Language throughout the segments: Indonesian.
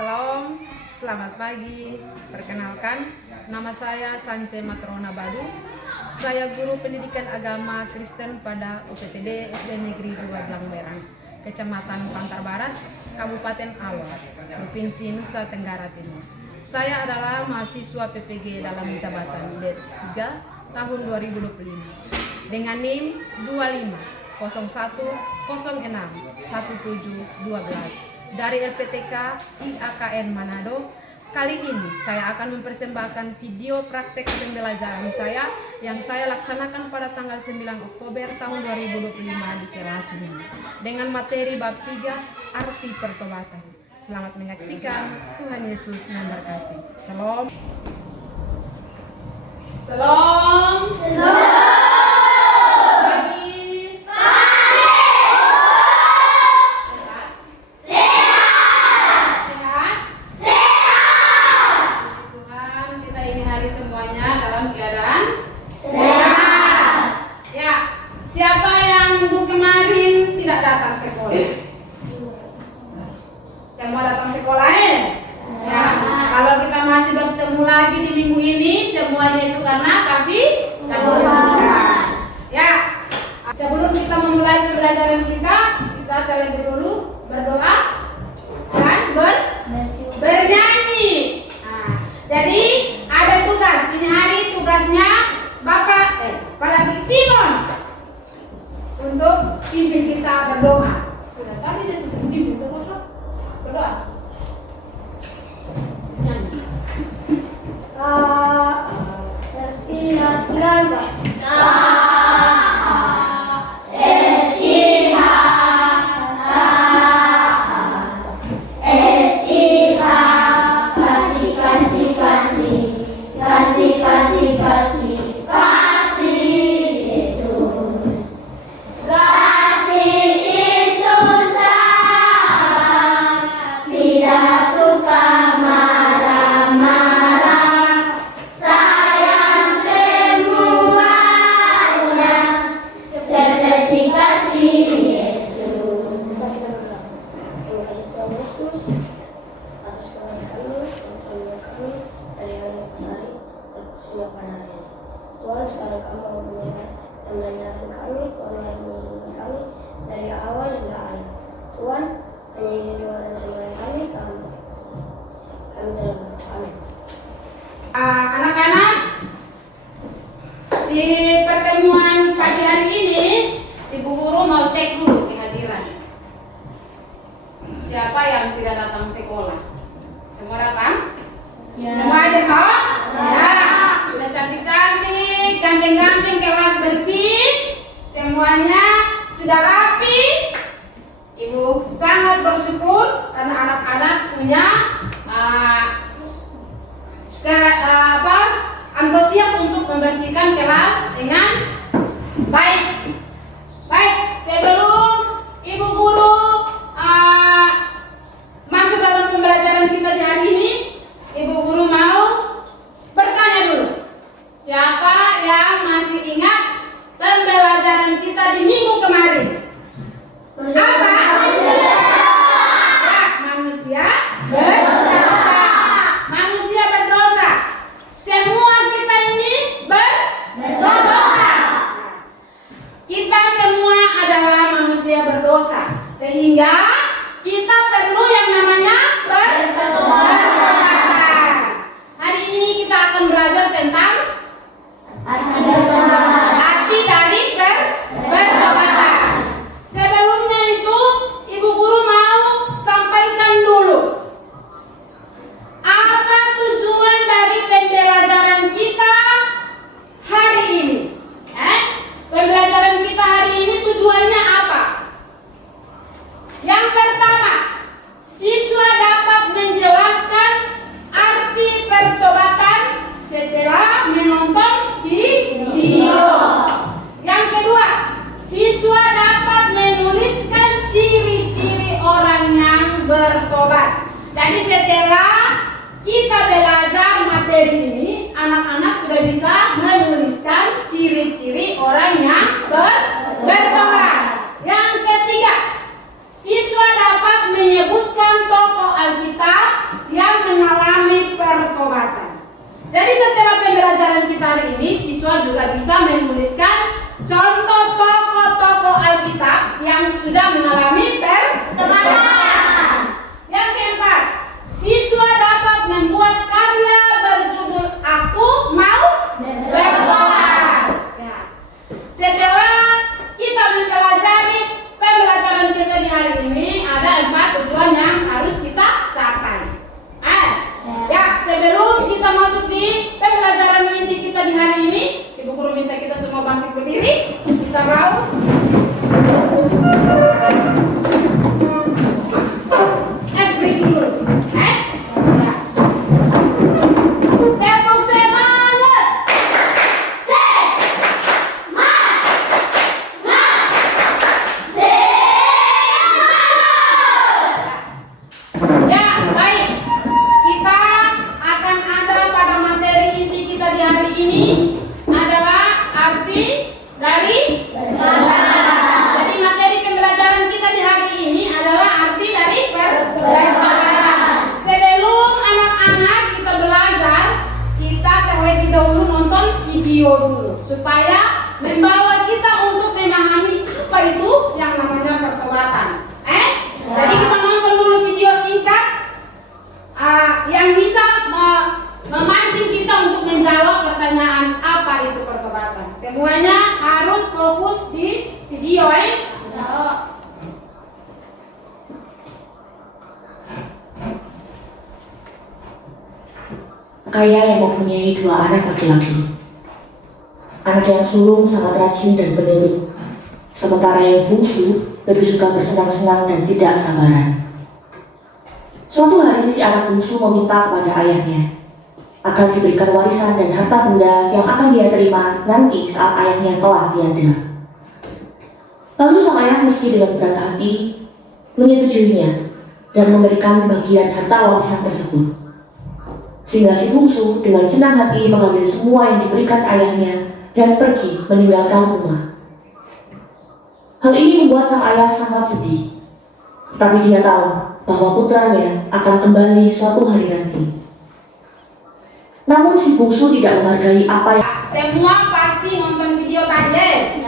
Salam, selamat pagi. Perkenalkan, nama saya Sance Matrona Badu. Saya guru pendidikan agama Kristen pada UPTD SD Negeri 2 Blangberang, Kecamatan Pantar Barat, Kabupaten Alor, Provinsi Nusa Tenggara Timur. Saya adalah mahasiswa PPG dalam jabatan Batch 3 tahun 2025 dengan NIM 2501061712 dari LPTK IAKN Manado. Kali ini saya akan mempersembahkan video praktek pembelajaran saya yang saya laksanakan pada tanggal 9 Oktober tahun 2025 di kelas ini dengan materi bab 3 arti pertobatan. Selamat menyaksikan. Tuhan Yesus memberkati. Salam. Salam. Semua datang sekolah ya. Kalau kita masih bertemu lagi di minggu ini, semuanya itu karena kasih Tuhan. Ya. Sebelum kita memulai pembelajaran kita terlebih dulu berdoa dan bernyanyi. Nah, jadi ada tugas ini hari, tugasnya Pak Simon untuk pimpin kita berdoa. Sudah, tapi dia sudah pimpin untuk berdoa. Tuhan, sekarang Kamu mengajarkan kami, Tuhan yang melindungi kami dari awal hingga akhir. Tuhan, hanya ini doa dan sembahyang kami telah berdoa. Amin. Anak-anak, di pertemuan pagi hari ini, Ibu Guru mau cek dulu kehadiran. Siapa yang tidak datang sekolah? Semua datang? Ya. Semua ada toh? Ya. Sudah cantik-cantik, ganteng-ganteng, kelas bersih, semuanya sudah rapi. Ibu sangat bersyukur karena anak-anak punya antusias untuk membersihkan kelas dengan baik. Baik, sebelum Ibu Guru masuk dalam pembelajaran kita di hari ini, Ibu Guru mau bertanya dulu. Siapa yang masih ingat pembelajaran kita di minggu kemarin? Apa? Ya, manusia berdosa. Manusia berdosa. Semua kita ini berdosa. Kita semua adalah manusia berdosa. Sehingga kita perlu yang namanya bertobat. Hari ini kita akan belajar tentang arti dari bertobatan. Sebelumnya itu Ibu Guru mau sampaikan dulu apa tujuan dari pembelajaran kita hari ini. Pembelajaran kita hari ini tujuannya apa? Yang pertama, siswa dapat menjelaskan arti pertobatan setelah menonton video. Yang kedua, siswa dapat menuliskan ciri-ciri orang yang bertobat. Jadi setelah kita belajar materi ini, anak-anak sudah bisa menuliskan ciri-ciri orang yang bertobat. Yang ketiga, siswa dapat menyebutkan tokoh Alkitab Jadi setelah pembelajaran kita hari ini, siswa juga bisa menuliskan contoh tokoh-tokoh Alkitab yang sudah mengalami pertobatan. Yang keempat, siswa dapat membuat karya berjudul Aku Mau Bertobat. Ya. Setelah kita mempelajari pembelajaran kita di hari ini, ada 4 tujuan yang harus kita capai. Ya, sebelum kita masuk di pembelajaran inti kita di hari ini, Ibu Guru minta kita semua bangkit berdiri. Kita mau breaking dulu. Ya. Tepuk semangat. Ya, baik. Kita akan ada pada materi inti kita di hari ini adalah arti dari pertobatan. Jadi materi pembelajaran kita di hari ini adalah arti dari pertobatan. Sebelum anak-anak kita belajar, kita terlebih dahulu nonton video dulu supaya membawa kita untuk memahami apa itu yang namanya pertobatan. Jadi kita nonton dulu video singkat yang bisa memancing kita untuk menjawab pertanyaan apa itu pertobatan. Semuanya harus fokus di video. Kaya yang mempunyai 2 anak laki-laki. Anak yang sulung sangat rajin dan penurut, sementara yang bungsu lebih suka bersenang-senang dan tidak sabaran. Suatu hari si anak bungsu meminta kepada ayahnya agar diberikan warisan dan harta benda yang akan dia terima nanti saat ayahnya telah tiada. Lalu sang ayah meski dengan berat hati menyetujuinya dan memberikan bagian harta warisan tersebut. Sehingga si bungsu dengan senang hati mengambil semua yang diberikan ayahnya dan pergi meninggalkan rumah. Hal ini membuat sang ayah sangat sedih, tetapi dia tahu bahwa putranya akan kembali suatu hari nanti. Namun si bungsu tidak menghargai apa yang... Semua pasti nonton video tadi.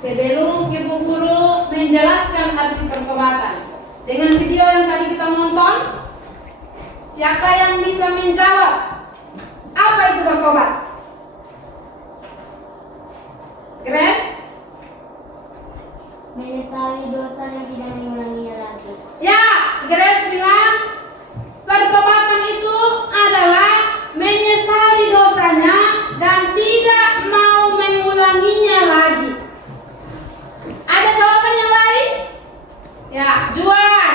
Sebelum Ibu Guru menjelaskan arti pertobatan dengan video yang tadi kita nonton, siapa yang bisa menjawab apa itu bertobat? Grace? Menyesali dosa yang tidak mengulanginya lagi. Ya, Grace bilang pertobatan itu adalah menyesali dosanya dan tidak mau mengulanginya lagi. Ada jawaban yang lain? Ya, Juan.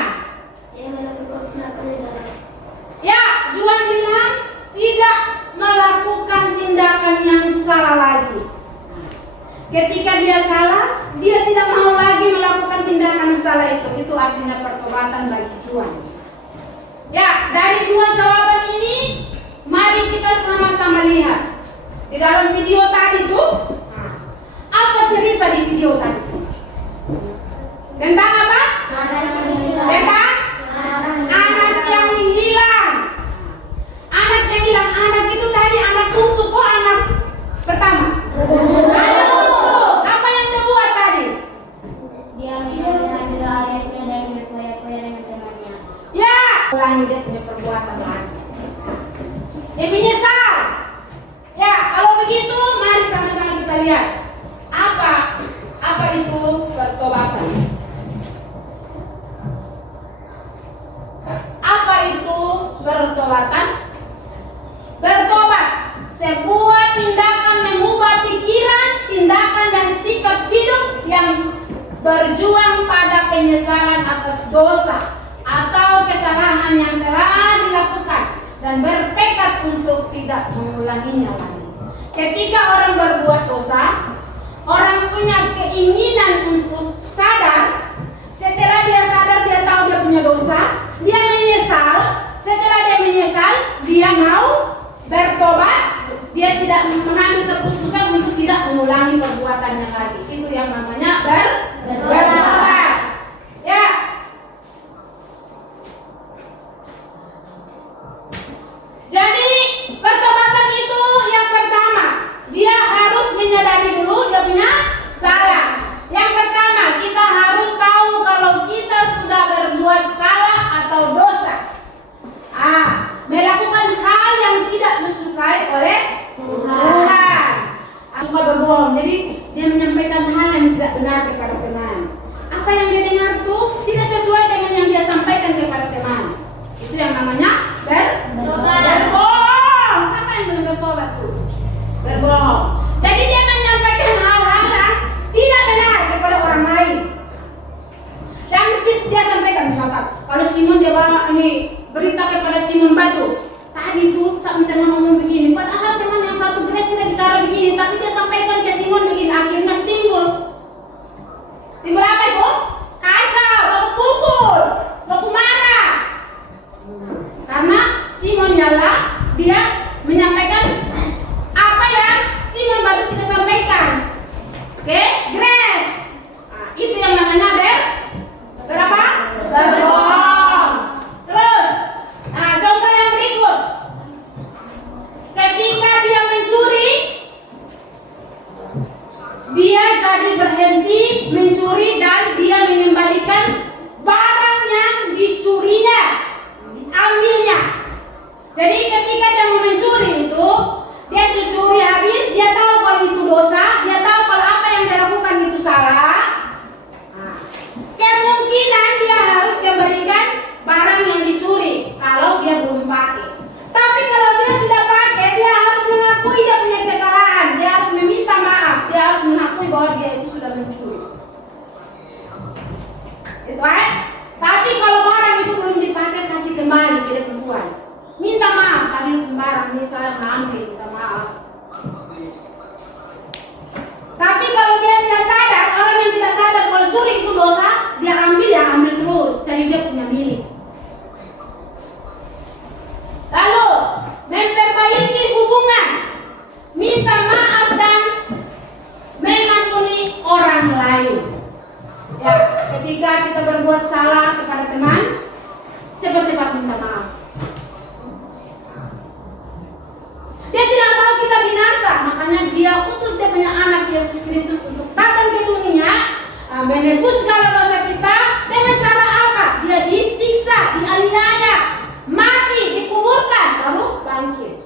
Ya, Juan bilang tidak melakukan tindakan yang salah lagi. Ketika dia salah, dia tidak mau lagi melakukan tindakan salah itu. Itu artinya pertobatan bagi Juan. Ya, dari 2 jawaban ini, mari kita sama-sama lihat. Di dalam video tadi tuh, apa cerita di video tadi? Tentang apa? Tentang anak yang hilang. Anak yang hilang. Anak itu tadi anak bungsu kok anak pertama? Apa yang dia buat tadi? Dia mengambil ayahnya dan berpoya-poya dengan temannya. Ya, ulangi dia punya perbuatan lagi. Dia menyesal. Ya, kalau begitu mari sama-sama kita lihat apa itu pertobatan. Apa itu pertobatan? Bertobat, sebuah tindakan mengubah pikiran, tindakan dan sikap hidup yang berjuang pada penyesalan atas dosa atau kesalahan yang telah dilakukan dan bertekad untuk tidak mengulanginya lagi. Ketika orang berbuat dosa, orang punya keinginan untuk sadar. Setelah dia sadar, dia tahu dia punya dosa, dia menyesal. Setelah dia menyesal, dia mau bertobat. Dia tidak mengambil keputusan untuk tidak mengulangi perbuatannya lagi. Itu yang namanya bertobat. Ya. Jadi Kalau Simon dia bawa ini berita kepada Simon Batu. Tadi tuh teman ngomong begini, padahal teman yang satu gereja tidak bicara begini, tapi dia sampaikan ke Simon begini, akhirnya timbul apa itu? Kacau, baku pukul, baku marah. Karena Simon nyala, dia menyampaikan apa yang Simon Batu tidak sampaikan. Oke, Grace. Nah, itu yang namanya berapa? Berbohong. Terus, nah contoh yang berikut. Ketika dia mencuri, dia jadi berhenti mencuri dan dia mengembalikan barang yang dicurinya, diambilnya. Jadi ketika dia mau mencuri itu, dia securi habis, dia tahu kalau itu dosa, dia tahu kalau apa yang dia lakukan itu salah. Nah, kemungkinan dia harus kembalikan barang yang dicuri kalau dia belum pakai. Tapi kalau dia sudah pakai, dia harus mengakui dia punya kesalahan, dia harus meminta maaf, dia harus mengakui bahwa dia itu sudah mencuri. Itu Tapi kalau barang itu belum dipakai, kasih kembali ke perempuan. Minta maaf, kami barang ini saya mengambil, minta maaf. Tapi kalau dia tidak sadar, orang yang tidak sadar kalau curi itu dosa, dia ambil ya ambil terus, jadi dia punya milik. Lalu memperbaiki hubungan, minta maaf dan mengampuni orang lain. Ya, ketika kita berbuat salah kepada teman, cepat-cepat minta maaf. Dia tidak mau kita binasa, makanya dia utus dia punya anak Yesus Kristus untuk datang ke dunia, menebus segala dosa kita. Dengan cara apa? Dia disiksa, dianiaya, mati, dikuburkan, lalu bangkit.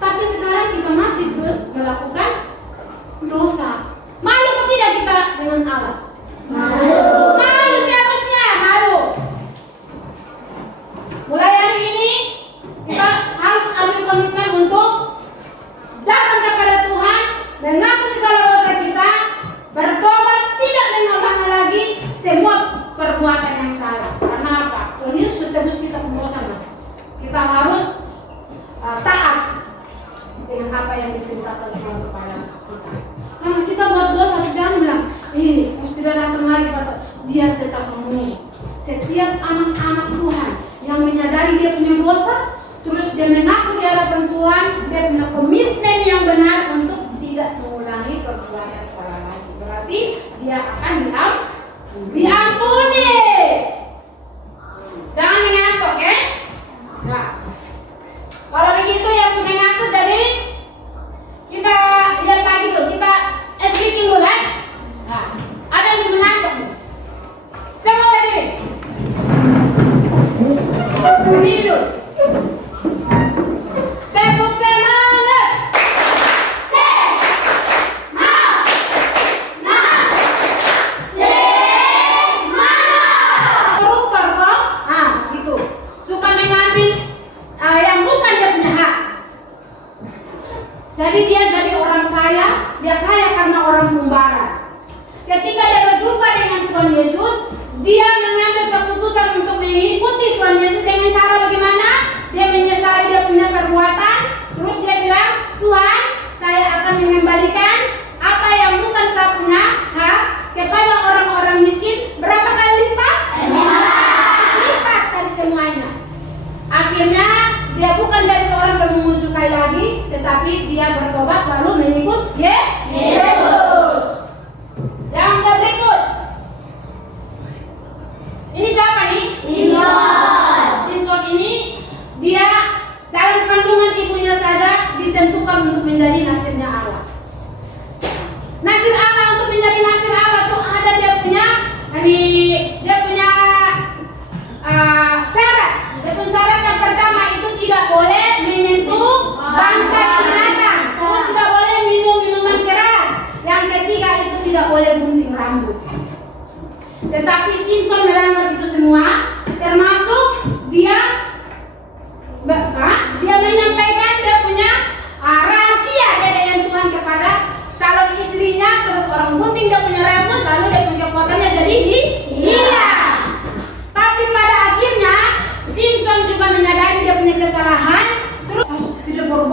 Tapi sekarang kita masih terus melakukan dosa. Malu atau tidak kita dengan Allah? Malu seharusnya, malu. Mulai hari ini kita harus ambil komitmen untuk datang kepada Tuhan, mengaku segala dosa kita, bertobat, tidak mengulangi lagi semua perbuatan yang salah. Karena apa? Tuhan Yesus tebus kita dosa. Kita harus taat dengan apa yang diperintahkan Tuhan kepada kita. Karena kita buat dosa, jangan bilang, saya tidak datang lagi pada dia tetap memenuhi. Setiap anak-anak Tuhan yang menyadari dia punya dosa, terus dia mengaku di hadapan Tuhan, dia punya komitmen yang benar untuk tidak mengulangi perbuatan salah lagi. Berarti dia akan diampuni. Jangan mengantuk, ya? Nah, kalau begitu yang sudah ngantuk, jadi kita lihat lagi dulu, kita speaking dulu, ya? Nah, ada yang sudah ngantuk. Semua berdiri. Berdiri dulu. Tepuk semangat. Koruptor kok? Gitu. Suka mengambil yang bukan dia punya hak. Jadi dia jadi orang kaya, dia kaya karena orang pembarang. Ketika dia berjumpa dengan Tuhan Yesus, dia mengambil keputusan untuk mengikuti Tuhan Yesus dengan cara bagaimana? Dia menyesali dia punya perbuatan, terus dia bilang, Tuhan, saya akan mengembalikan apa yang bukan saya punya hak kepada orang-orang miskin. Berapa kali lipat? 5 lipat dari semuanya. Akhirnya dia bukan jadi seorang pemungut cukai lagi, tetapi dia bertobat lalu mengikut Yesus. Yang berikut, ini siapa nih? Simson ini dia dalam kandungan ibunya saja ditentukan untuk menjadi nasirnya Allah. Nasir Allah, untuk menjadi nasir Allah tuh ada dia punya syarat. Dia punya syarat yang pertama itu tidak boleh menyentuh bangkai binatang, terus tidak boleh minum minuman keras. Yang ketiga itu tidak boleh gunting rambut. Tetapi Simson melanggar itu semua, termasuk dia menyampaikan dia punya rahasia dia dengan Tuhan kepada calon istrinya, terus orang gunting dia punya rambut, lalu dia punya kekuatannya jadi hilang. Tapi pada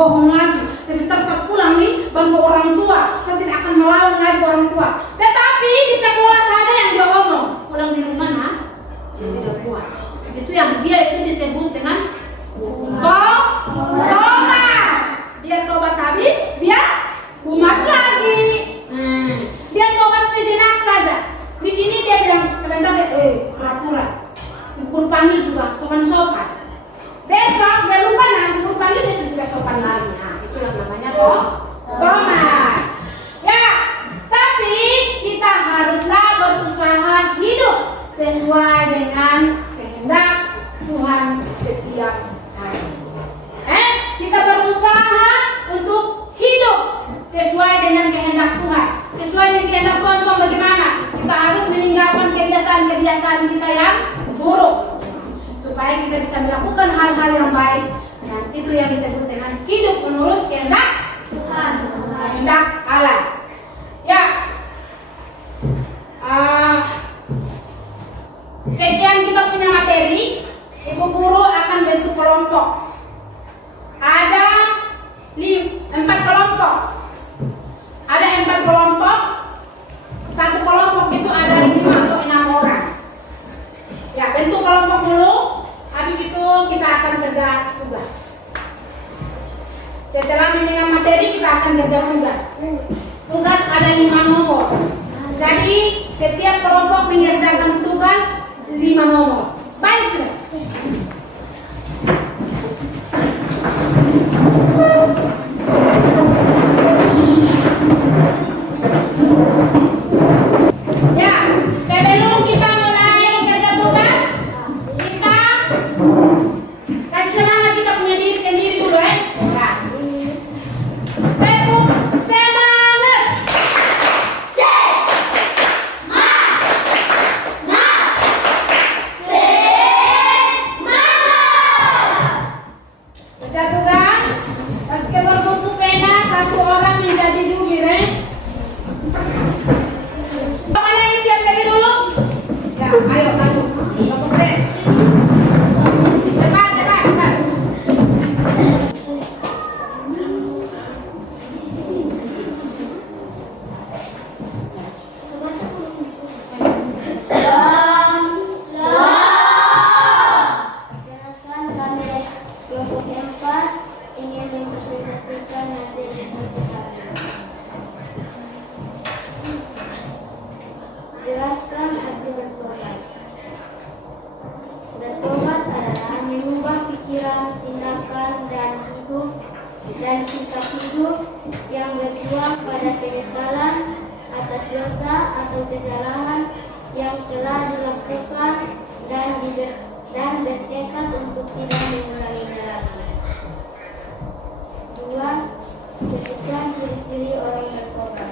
bohong lagi. Sebentar saya pulang nih, bantu orang tua, saya tidak akan melawan lagi orang tua. Tetapi di sekolah saja yang dia omong, pulang di rumah nah, dia tidak kuat. Itu yang dia itu disebut dengan tobat. Dia tobat habis, dia kumat lagi. Dia tobat sejenak saja. Di sini dia bilang sebentar dia, pura-pura. Ibu panggil juga sopan-sopan. Besok dia lupa nah, ibu panggil dia sudah sopan lagi. Nah, itu yang namanya tobat. Ya, tapi kita haruslah berusaha hidup sesuai dengan kehendak Tuhan setiap hari. Kita berusaha untuk hidup sesuai dengan kehendak Tuhan. Sesuai dengan kehendak Tuhan itu bagaimana? Kita harus meninggalkan kebiasaan-kebiasaan kita yang buruk supaya kita bisa melakukan hal-hal yang baik, dan itu yang disebut dengan hidup menurut kehendak Tuhan, kehendak Allah. Ya, sekian kita punya materi. Ibu guru akan bentuk kelompok. Ada 4 kelompok. Ada 4 kelompok. Satu kelompok itu ada 5 atau 6 orang. Ya, bentuk kelompok dulu. Habis itu kita akan kerja tugas. Setelah mendengar materi kita akan kerja tugas. Tugas ada 5 nomor. Jadi setiap kelompok mengerjakan tugas 5 nomor. Baik sudah. Ya, sebelum kita mulai kerja tugas, kita kasih semangat kita punya diri sendiri dulu ya. Tepuk semangat. Kerja tugas, kasih keluar buku pena, 1 orang menjadi jubir ya. Mana yang siap dari dulu? Ya, ayo maju. Bapak pres. Cepat. Perkenalkan kami dari kelompok 4 ingin mempresentasikan hasil diskusi kami. Jelaskan arti bertobat. Bertobat adalah mengubah pikiran, tindakan, dan hidup dan sikap hidup yang berjuang pada penyesalan atas dosa atau kesalahan yang telah dilakukan dan bertekad untuk tidak mengulanginya lagi. 2. Sebutkan ciri-ciri orang bertobat.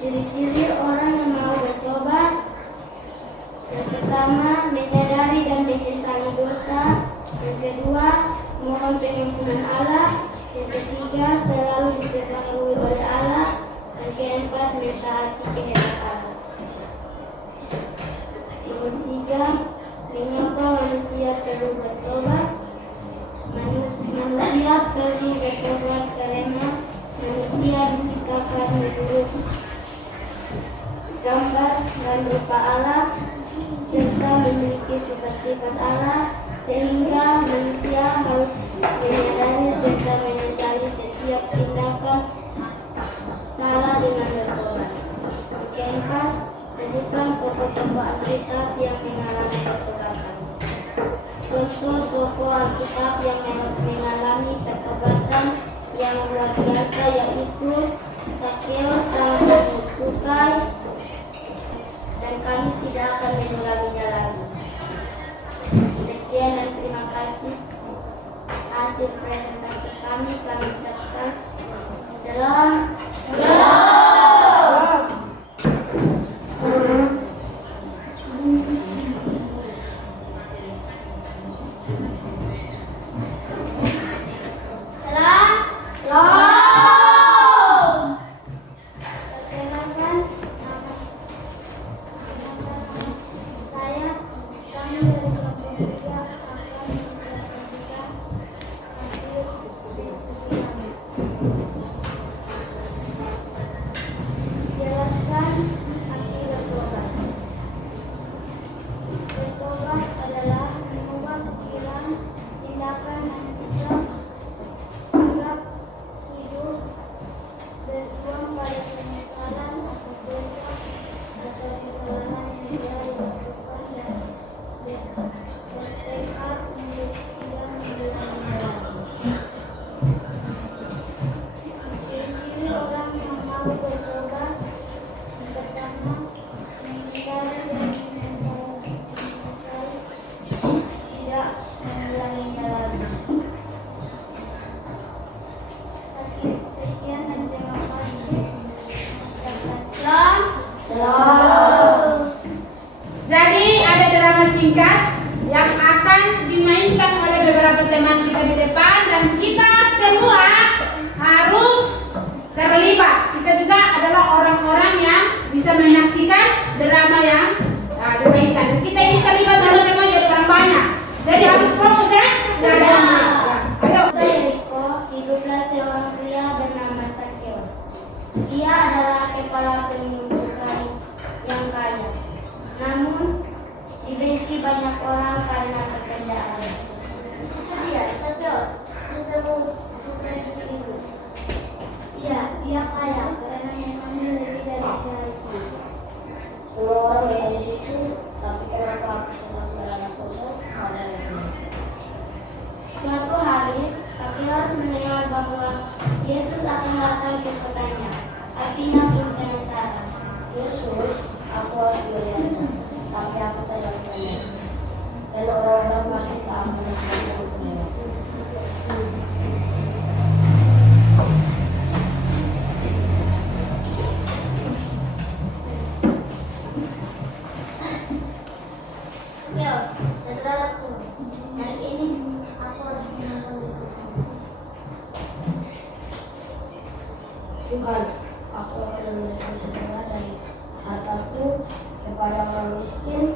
Ciri-ciri orang yang mau bertobat: yang pertama, menyadari dan menyesali dosa. Yang kedua, mohon pengampunan Allah. Yang ketiga, selalu diberkati oleh Allah. Dan keempat, mentaati kehendak Allah. Nomor 3, mengapa manusia perlu bertobat? Manusia perlu bertobat karena manusia diciptakan menurut gambar dan rupa Allah serta memiliki sifat-sifat Allah, sehingga manusia harus menyadari serta menyesali setiap tindakan salah dengan bertobat. Keempat, sebutkan tokoh-tokoh Alkitab yang mengalami pertobatan. Contoh tokoh Alkitab yang mengalami pertobatan yang luar biasa yaitu Zakheus, sang cukai, dan kami tidak akan mengulanginya lagi. Sekian dan terima kasih. Hasil presentasi kami ucapkan salam. Perkenalkan, nama saya yang akan dimainkan oleh beberapa teman kita di depan, dan kita semua harus terlibat. Kita juga adalah orang-orang yang bisa menyaksikan drama yang dimainkan. Kita ini terlibat harus semua jadi orang banyak. Jadi harus fokus ya. Ayo. Yeriko hiduplah seorang pria bernama Sakeus. Ia adalah kepala pemungut cukai yang kaya. Namun dibenci banyak orang karena pekerjaannya. Iya, Sakeus ketemu cukai itu. Iya, dia kaya karena memangnya lebih dari seharusnya. Semua orang yang ada di situ, tapi kenapa aku tetap berada kosong? Ada yang Suatu hari, Sakeus mendengar bahwa Yesus akan datang ke kotanya. Hatinya pun penasaran. Yesus, aku harus melihatnya, tapi aku tidak melihat. Dan orang-orang pasti tak akan melihat. Sakeus, saudaraku, hari ini aku harus menonton di rumahmu. Tuhan, aku akan memberikan setengah dari hartaku kepada orang miskin,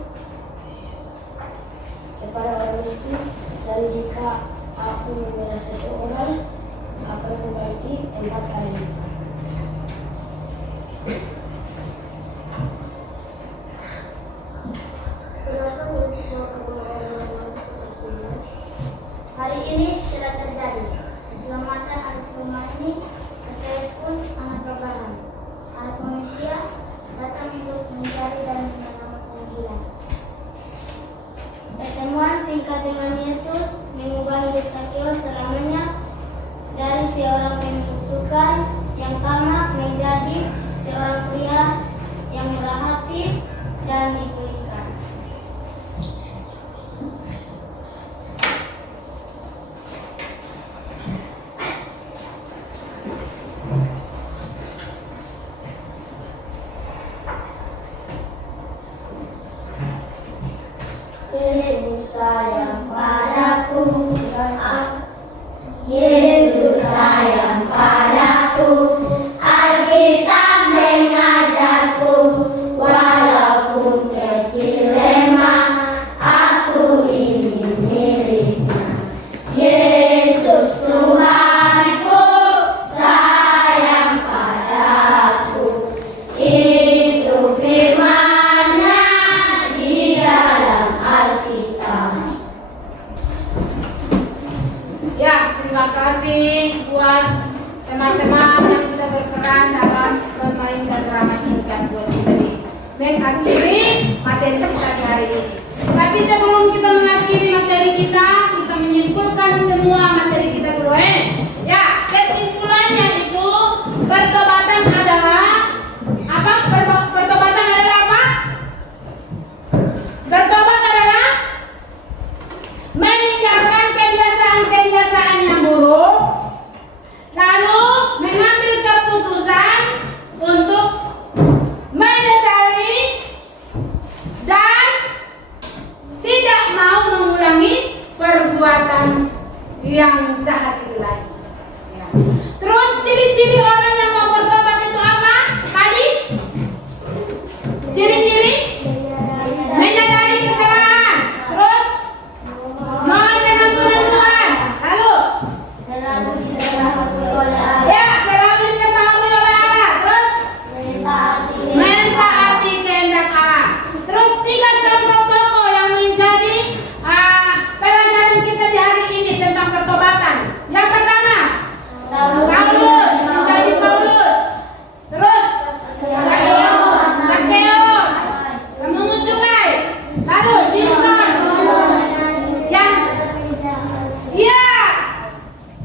dan jika aku membela seseorang, akan mengganti 4 kali lipat. Kenapa menurut semua orang-orang seperti ini? Hari ini sudah terjadi keselamatan atas rumah ini. Sakeus pun anak Abraham, anak manusia, datang untuk mencari dan menyelamatkan dia. Pertemuan singkat dengan Yesus mengubah hidup Sakeus selamanya, dari seorang pemungut cukai yang tamak menjadi seorang pria yang murah hati dan dipulihkan. Yesus sayang padaku, Yesus sayang padaku, Alkitab mengajarku, walaupun kecil lemah, aku ingin miliknya. Yesus Tuhanku sayang padaku, itu firman-Nya di dalam Alkitab. Ya, terima kasih buat teman-teman yang sudah berperan dalam memainkan drama singkat buat kita di mengakhiri materi kita di hari ini. Tapi sebelum kita mengakhiri materi kita menyimpulkan semua materi kita dulu. Ya, kesimpulannya itu pertobatan adalah apa? Pertobatan adalah apa? Bertobat adalah meninggalkan kebiasaan-kebiasaan yang buruk, lalu mengambil keputusan untuk menyesali dan tidak mau mengulangi perbuatan yang jahat itu lagi. Ya. Terus ciri-ciri orang yang mau bertobat itu apa? Tadi ciri-ciri menyadari kesalahan, terus mohon pengampunan Tuhan, lalu Selalu dirahmati oleh Allah, ya selalu diketahui oleh Allah, terus mentaati kehendak Allah. Terus 3 contoh tokoh yang menjadi pelajaran kita di hari ini tentang pertobatan. Yang pertama, Paulus menjadi Paulus. Terus Sakeus, pemungut cukai. Lalu Simson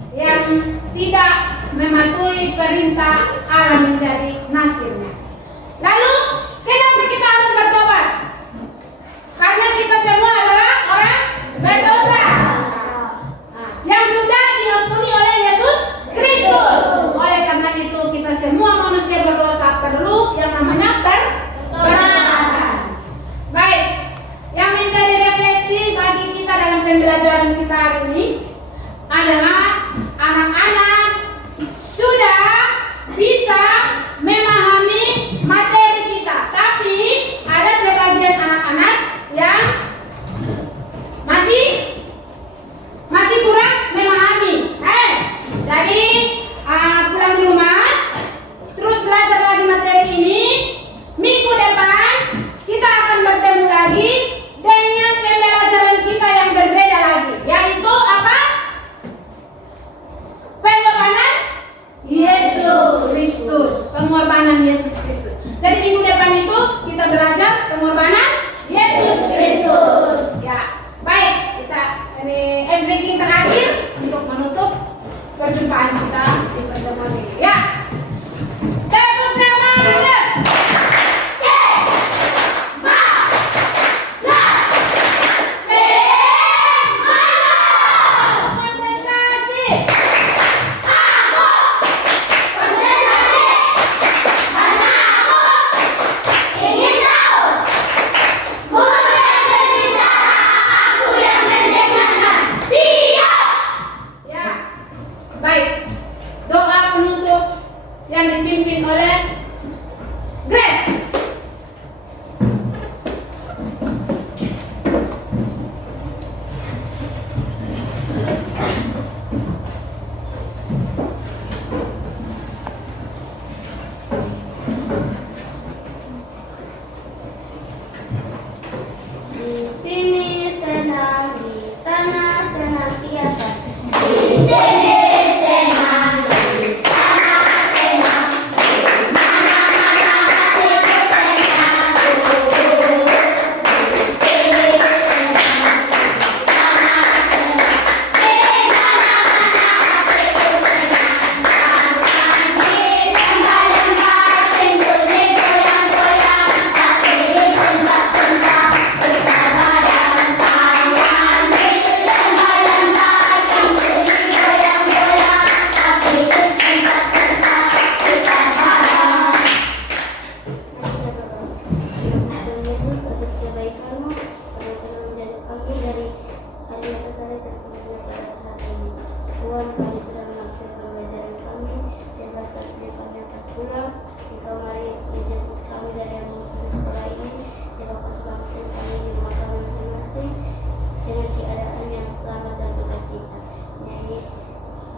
yang tidak mematuhi perintah Allah menjadi nasirnya. Lalu kenapa kita harus bertobat? Karena kita semua adalah orang berdosa yang sudah diampuni oleh Yesus Kristus. Oleh karena itu kita semua manusia berdosa perlu yang namanya pertobatan. Baik, yang menjadi refleksi bagi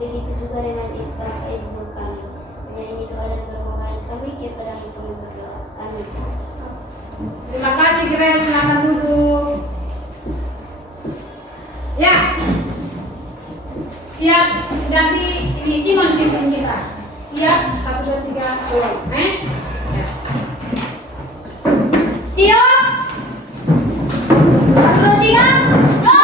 Begitu juga dengan ibu kami. Hanya ini doa dan permohonan kami kepada kami berdoa. Amin. Terima kasih Grace, selamat duduk. Ya, siap. Nanti ini Simon pimpin kita. Siap, 1, 2, 3, mulai. Ya. Siap. 1, 2, 3. Go!